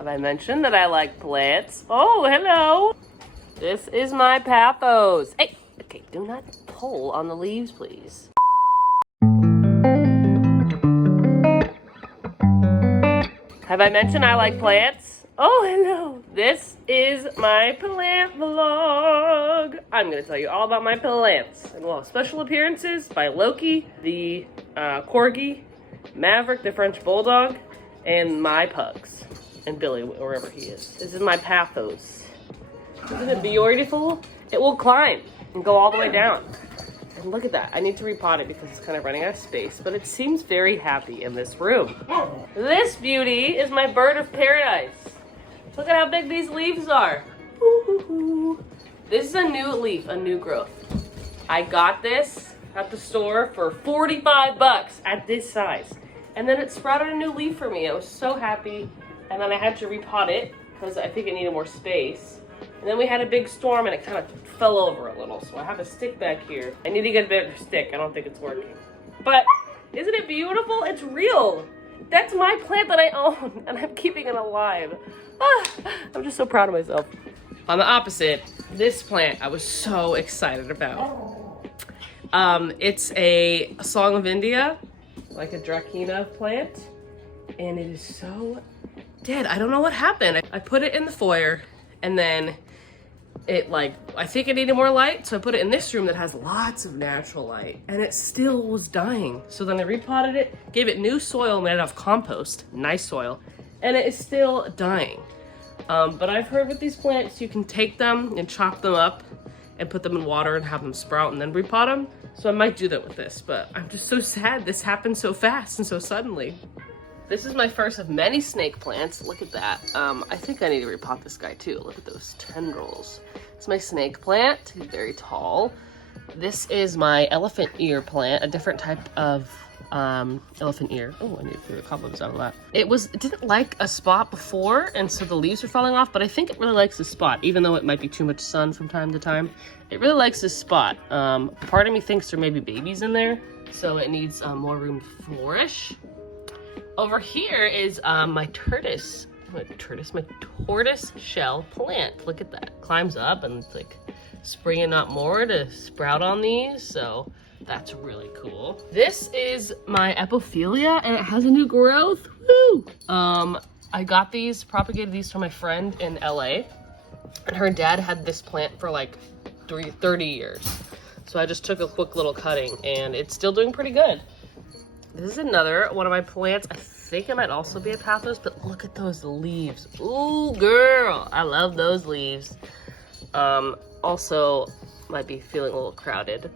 Have I mentioned that I like plants? Oh, hello. This is my pathos. Hey, okay, do not pull on the leaves, please. Have I mentioned I like plants? Oh, hello. This is my plant vlog. I'm going to tell you all about my plants. And we'll have special appearances by Loki, the Corgi, Maverick, the French Bulldog, and my pugs. And Billy, wherever he is. This is my pathos. Isn't it beautiful? It will climb and go all the way down. And look at that. I need to repot it because it's kind of running out of space, but it seems very happy in this room. This beauty is my bird of paradise. Look at how big these leaves are. Ooh. This is a new leaf, a new growth. I got this at the store for 45 bucks at this size. And then it sprouted a new leaf for me. I was so happy. And then I had to repot it because I think it needed more space. And then we had a big storm and it kind of fell over a little. So I have a stick back here. I need to get a better stick. I don't think it's working. But isn't it beautiful? It's real. That's my plant that I own and I'm keeping it alive. I'm just so proud of myself. On the opposite, this plant I was so excited about. It's a Song of India, like a Dracaena plant. And it is so dead. I don't know what happened. I put it in the foyer and then I think it needed more light, so I put it in this room that has lots of natural light, and it still was dying. So then I repotted it, gave it new soil made out of compost, nice soil, and it is still dying. But I've heard with these plants, you can take them and chop them up and put them in water and have them sprout and then repot them. So I might do that with this, but I'm just so sad this happened so fast and so suddenly. This is my first of many snake plants. Look at that. I think I need to repot this guy too. Look at those tendrils. It's my snake plant. He's very tall. This is my elephant ear plant, a different type of elephant ear. Oh, I need to figure the cobwebs out of that. It didn't like a spot before, and so the leaves are falling off, but I think it really likes this spot, even though it might be too much sun from time to time. It really likes this spot. Part of me thinks there may be babies in there, so it needs more room to flourish. Over here is my tortoise shell plant. Look at that. Climbs up and it's like springing up more to sprout on these. So that's really cool. This is my epiphylla and it has a new growth. Woo! I got propagated these from my friend in LA. And her dad had this plant for like 30 years. So I just took a quick little cutting and it's still doing pretty good. This is another one of my plants. I think it might also be a pathos, but look at those leaves. Ooh, girl, I love those leaves. Also, might be feeling a little crowded.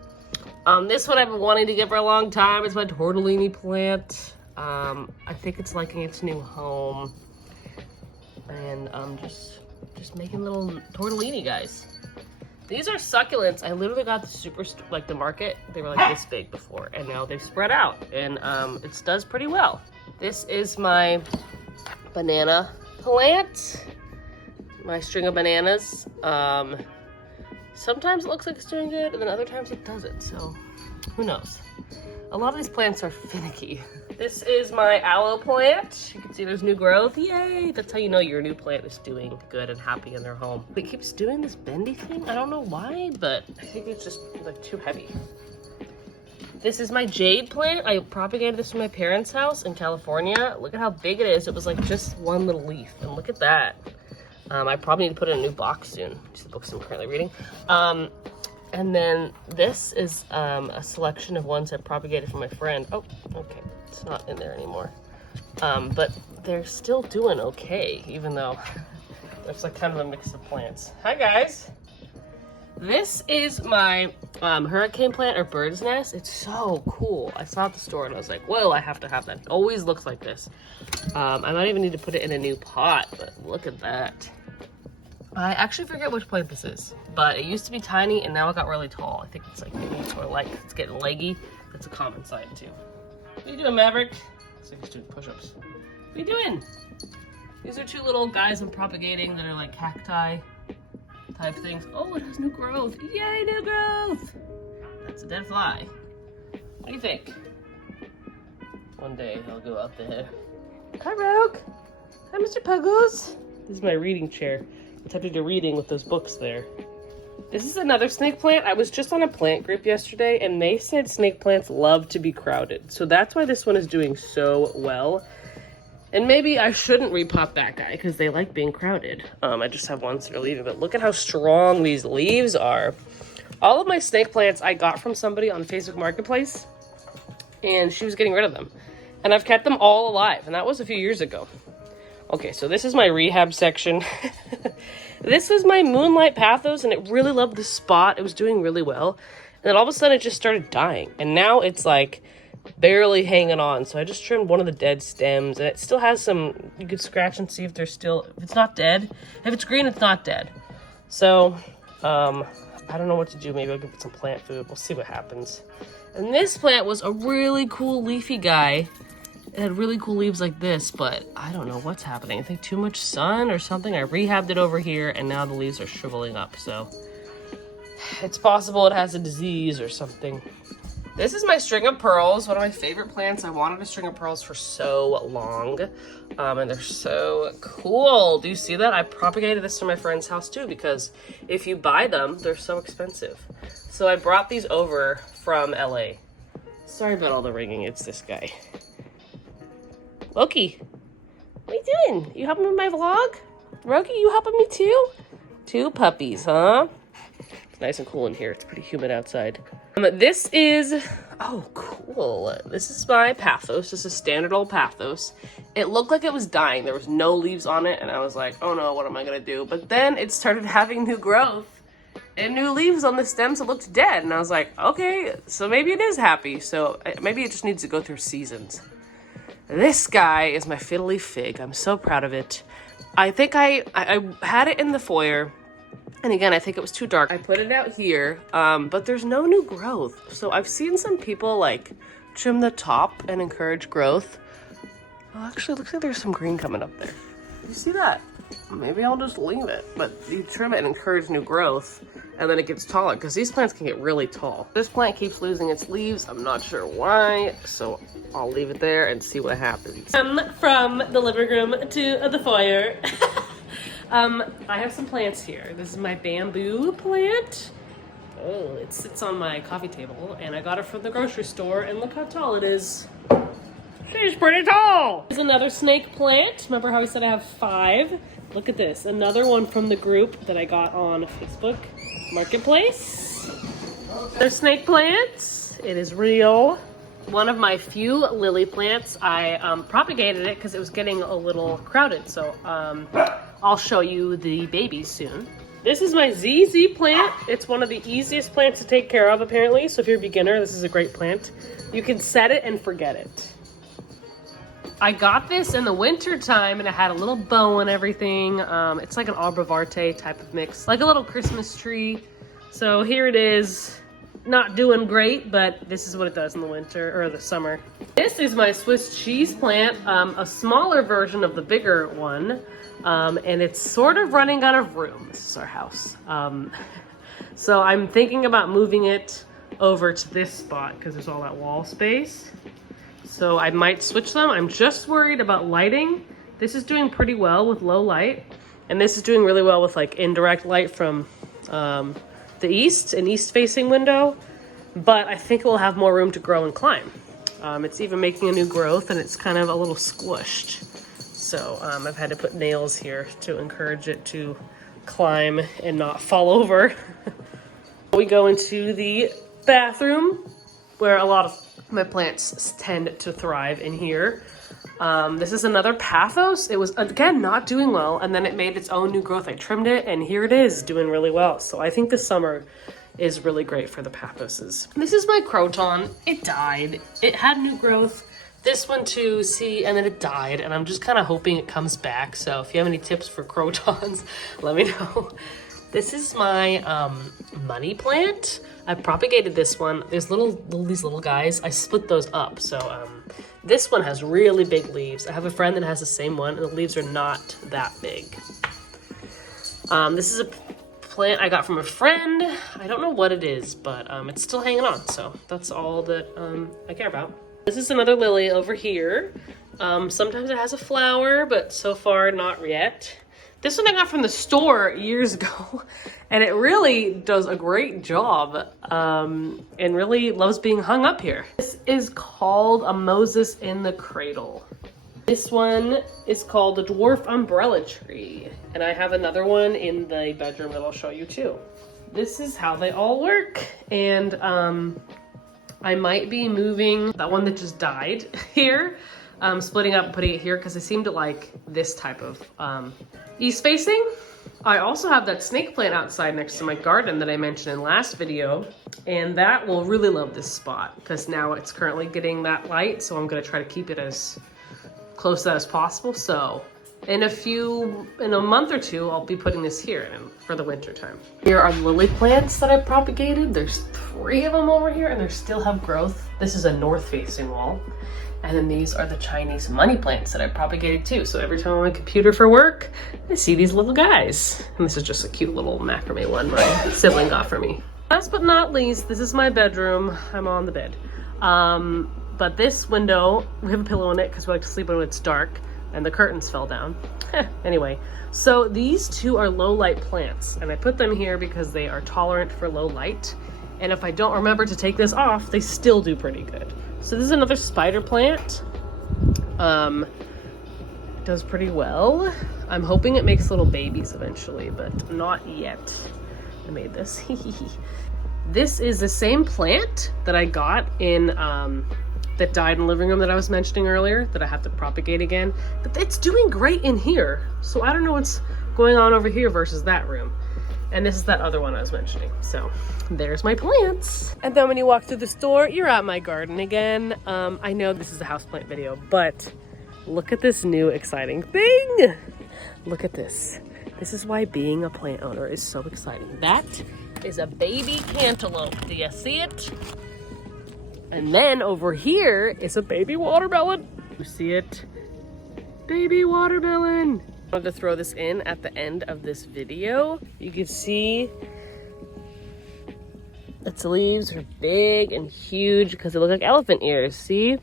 This one I've been wanting to get for a long time. It's my tortellini plant. I think it's liking its new home. And I'm just making little tortellini guys. These are succulents. I literally got the market. They were like this big before, and now they've spread out, and it does pretty well. This is my banana plant, my string of bananas. Sometimes it looks like it's doing good, and then other times it doesn't, so who knows? A lot of these plants are finicky. This is my aloe plant. You can see there's new growth. Yay! That's how you know your new plant is doing good and happy in their home. It keeps doing this bendy thing. I don't know why, but I think it's just like too heavy. This is my jade plant. I propagated this from my parents' house in California. Look at how big it is. It was like just one little leaf, and look at that. I probably need to put it in a new box soon. Which is the books I'm currently reading. And then this is a selection of ones I propagated from my friend. Oh, okay. It's not in there anymore. But they're still doing okay, even though it's like kind of a mix of plants. Hi, guys. This is my hurricane plant or bird's nest. It's so cool. I saw it at the store and I was like, whoa, I have to have that. It always looks like this. I might even need to put it in a new pot, but look at that. I actually forget which plant this is, but it used to be tiny and now it got really tall. I think it's like maybe it's getting leggy. It's a common sign too. What are you doing, Maverick? Looks like he's doing push-ups. What are you doing? These are two little guys I'm propagating that are like cacti type things. Oh, it has new growth. Yay, new growth! That's a dead fly. What do you think? One day I'll go out there. Hi, Rogue. Hi, Mr. Puggles. This is my reading chair. I'm tempted to reading with those books there. This is another snake plant. I was just on a plant group yesterday, and they said snake plants love to be crowded. So that's why this one is doing so well. And maybe I shouldn't repot that guy because they like being crowded. I just have ones that are leaving, but look at how strong these leaves are. All of my snake plants I got from somebody on Facebook Marketplace, and she was getting rid of them. And I've kept them all alive, and that was a few years ago. Okay, so this is my rehab section. This is my Moonlight Pathos, and it really loved the spot. It was doing really well. And then all of a sudden, it just started dying. And now it's like barely hanging on. So I just trimmed one of the dead stems, and it still has some, you could scratch and see if there's still, if it's not dead. If it's green, it's not dead. So, I don't know what to do. Maybe I'll give it some plant food. We'll see what happens. And this plant was a really cool leafy guy. It had really cool leaves like this, but I don't know what's happening. I think too much sun or something. I rehabbed it over here, and now the leaves are shriveling up, so it's possible it has a disease or something. This is my string of pearls, one of my favorite plants. I wanted a string of pearls for so long, and they're so cool. Do you see that? I propagated this to my friend's house too, because if you buy them, they're so expensive. So I brought these over from LA. Sorry about all the ringing, it's this guy. Loki, what are you doing? You helping with my vlog? Roki, you helping me too? Two puppies, huh? It's nice and cool in here. It's pretty humid outside. This is, oh, cool. This is my Pathos. This is standard old Pathos. It looked like it was dying. There was no leaves on it, and I was like, oh no, what am I gonna do? But then it started having new growth and new leaves on the stems that looked dead. And I was like, okay, so maybe it is happy. So maybe it just needs to go through seasons. This guy is my fiddly fig. I'm so proud of it. I think I had it in the foyer, and again, I think it was too dark. I put it out here, but there's no new growth. So I've seen some people like trim the top and encourage growth. Well, actually, it looks like there's some green coming up there. You see that? Maybe I'll just leave it, but you trim it and encourage new growth, and then it gets taller, because these plants can get really tall. This plant keeps losing its leaves. I'm not sure why, so I'll leave it there and see what happens. From the living room to the foyer. I have some plants here. This is my bamboo plant. Oh, it sits on my coffee table, and I got it from the grocery store, and look how tall it is. She's pretty tall. Here's another snake plant. Remember how I said I have 5? Look at this. Another one from the group that I got on Facebook Marketplace. They're snake plants. It is real. One of my few lily plants. I propagated it because it was getting a little crowded. So I'll show you the babies soon. This is my ZZ plant. It's one of the easiest plants to take care of, apparently. So if you're a beginner, this is a great plant. You can set it and forget it. I got this in the winter time, and it had a little bow and everything. It's like an arbor vitae type of mix, like a little Christmas tree. So here it is, not doing great, but this is what it does in the winter or the summer. This is my Swiss cheese plant, a smaller version of the bigger one, and it's sort of running out of room. This is our house. So I'm thinking about moving it over to this spot because there's all that wall space. So I might switch them. I'm just worried about lighting. This is doing pretty well with low light. And this is doing really well with like indirect light from the east, an east facing window. But I think it will have more room to grow and climb. It's even making a new growth, and it's kind of a little squished. So I've had to put nails here to encourage it to climb and not fall over. We go into the bathroom where a lot of my plants tend to thrive in here. This is another Pathos. It was, again, not doing well, and then it made its own new growth. I trimmed it, and here it is, doing really well. So I think this summer is really great for the Pathoses. This is my Croton. It died. It had new growth. This one too, see, and then it died, and I'm just kind of hoping it comes back. So if you have any tips for Crotons, let me know. This is my money plant. I propagated this one. There's these little guys. I split those up. So this one has really big leaves. I have a friend that has the same one, and the leaves are not that big. This is a plant I got from a friend. I don't know what it is, but it's still hanging on. So that's all that I care about. This is another lily over here. Sometimes it has a flower, but so far not yet. This one I got from the store years ago, and it really does a great job, and really loves being hung up here. This is called a Moses in the Cradle. This one is called the Dwarf Umbrella Tree, and I have another one in the bedroom that I'll show you too. This is how they all work, and I might be moving that one that just died here, splitting up and putting it here because I seem to like this type of east facing. I also have that snake plant outside next to my garden that I mentioned in last video, and that will really love this spot because now it's currently getting that light, so I'm gonna try to keep it as close to that as possible. So in a month or two, I'll be putting this here for the winter time. Here are the lily plants that I propagated. There's 3 of them over here and they still have growth. This is a north facing wall. And then these are the Chinese money plants that I propagated too. So every time I'm on my computer for work, I see these little guys. And this is just a cute little macrame one my sibling got for me. Last but not least, this is my bedroom. I'm on the bed. But this window, we have a pillow in it because we like to sleep when it's dark and the curtains fell down. Anyway, so these 2 are low light plants and I put them here because they are tolerant for low light. And if I don't remember to take this off, they still do pretty good. So this is another spider plant. Does pretty well. I'm hoping it makes little babies eventually, but not yet. I made this. This is the same plant that I got in, that died in the living room that I was mentioning earlier, that I have to propagate again. But it's doing great in here. So I don't know what's going on over here versus that room. And this is that other one I was mentioning. So there's my plants. And then when you walk through the store, you're at my garden again. I know this is a houseplant video, but look at this new exciting thing. Look at this. This is why being a plant owner is so exciting. That is a baby cantaloupe. Do you see it? And then over here is a baby watermelon. You see it? Baby watermelon. I wanted to throw this in at the end of this video. You can see its leaves are big and huge because they look like elephant ears. See?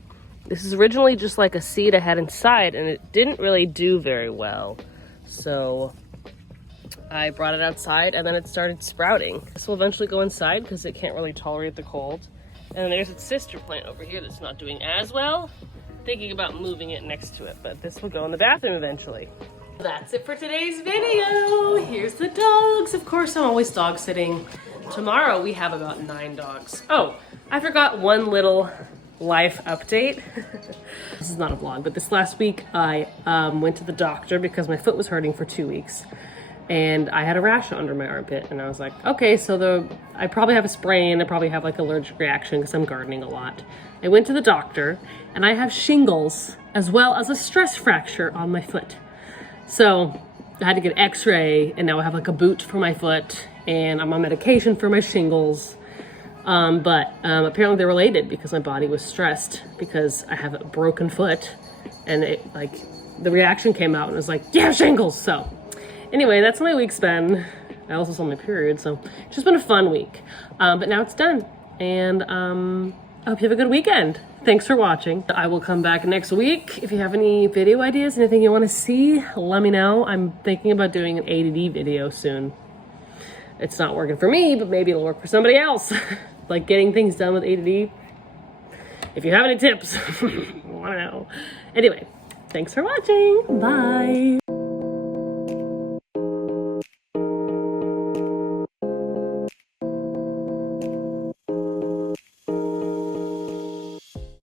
This is originally just like a seed I had inside and it didn't really do very well. So I brought it outside and then it started sprouting. This will eventually go inside because it can't really tolerate the cold. And then there's its sister plant over here that's not doing as well. Thinking about moving it next to it, but this will go in the bathroom eventually. That's it for today's video. Here's the dogs. Of course, I'm always dog sitting. Tomorrow we have about 9 dogs. Oh, I forgot one little life update. This is not a vlog, but this last week I went to the doctor because my foot was hurting for 2 weeks. And I had a rash under my armpit and I was like, okay, so I probably have a sprain. I probably have like allergic reaction because I'm gardening a lot. I went to the doctor and I have shingles as well as a stress fracture on my foot. So I had to get an x-ray and now I have like a boot for my foot and I'm on medication for my shingles. But apparently they're related because my body was stressed because I have a broken foot and it like the reaction came out and it was like, yeah, shingles. So anyway, that's how my week's been. I also saw my period, so it's just been a fun week. But now it's done. And I hope you have a good weekend. Thanks for watching. I will come back next week. If you have any video ideas, anything you want to see, let me know. I'm thinking about doing an ADD video soon. It's not working for me, but maybe it'll work for somebody else. Like getting things done with ADD. If you have any tips, I want to know. Anyway, thanks for watching. Bye.